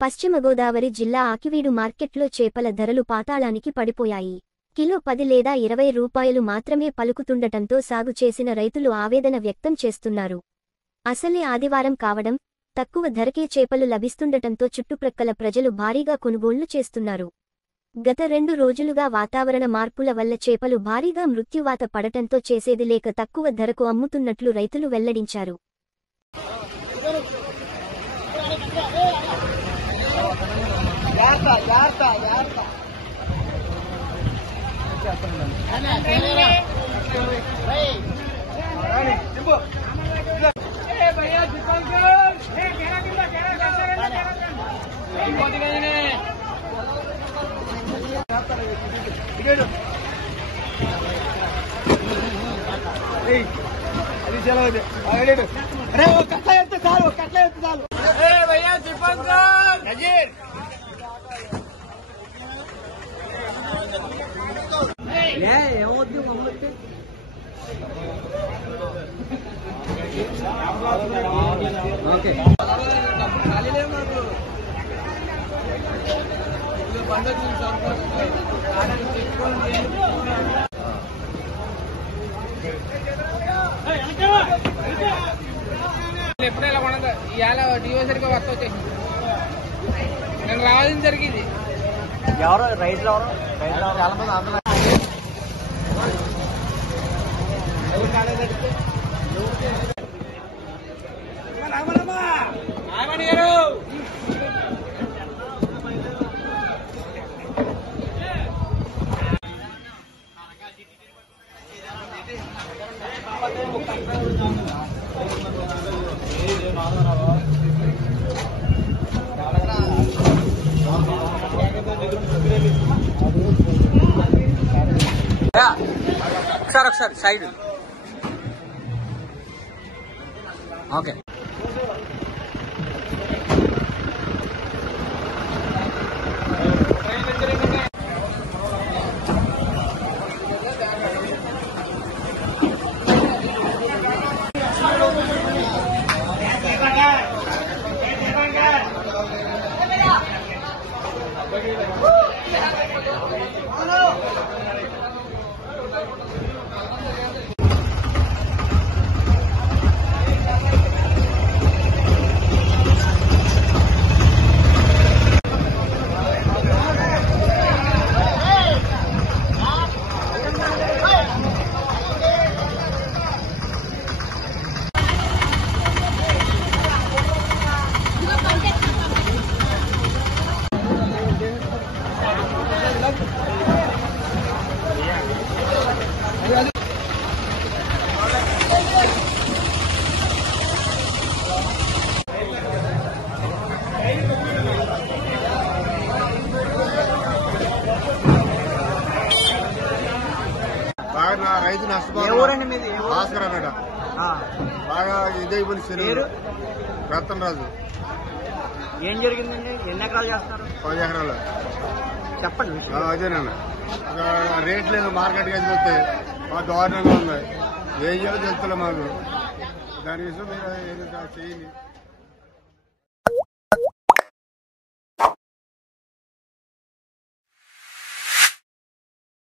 పశ్చిమ గోదావరి జిల్లా ఆకివీడు మార్కెట్లో చేపల ధరలు పాతాళానికి పడిపోయాయి. కిలో 10 లేదా 20 రూపాయలు మాత్రమే పలుకుతుండటంతో సాగు చేసిన రైతులు ఆవేదన వ్యక్తం చేస్తున్నారు. అసలే ఆదివారం కావడం, తక్కువ ధరకే చేపలు లభిస్తుండటంతో చుట్టుప్రక్కల ప్రజలు భారీగా కొనుగోళ్లు చేస్తున్నారు. గత 2 రోజులుగా వాతావరణ మార్పుల వల్ల చేపలు భారీగా మృత్యువాత పడటంతో చేసేది లేక తక్కువ ధరకు అమ్ముతున్నట్లు రైతులు వెల్లడించారు. अरे वो कटला येते चालू ए भैया दीपंकर नजीर ये ఏమొద్దు మమ్మల్ని ఓకే ఖాళీ లేవు నాకు ఇది పండుగ ఎప్పుడు ఎలా ఉండదు ఇవాళ డివోసరిగా వస్త వచ్చేసి నేను రావాలని జరిగింది. ఎవరు రైతులు చాలా మంది అందరూ ఒకసారి సైడ్ ఓకే రైతు నష్టపోతుంది. భాస్కర్ అన్నట బాగా ఇదైపోయింది. రతన్ రాజు. ఏం జరిగిందండి? ఎన్ని ఎకరాలు చేస్తారు? 10 ఎకరాలు. చెప్పండి. అదేనన్న రేట్ లేదు, మార్కెట్కి వెళ్ళి వస్తే మా దారుణంగా ఉంది. ఏం చేయాలో తెలుస్తలే మాకు. దాని విషయం మీరు చేయండి.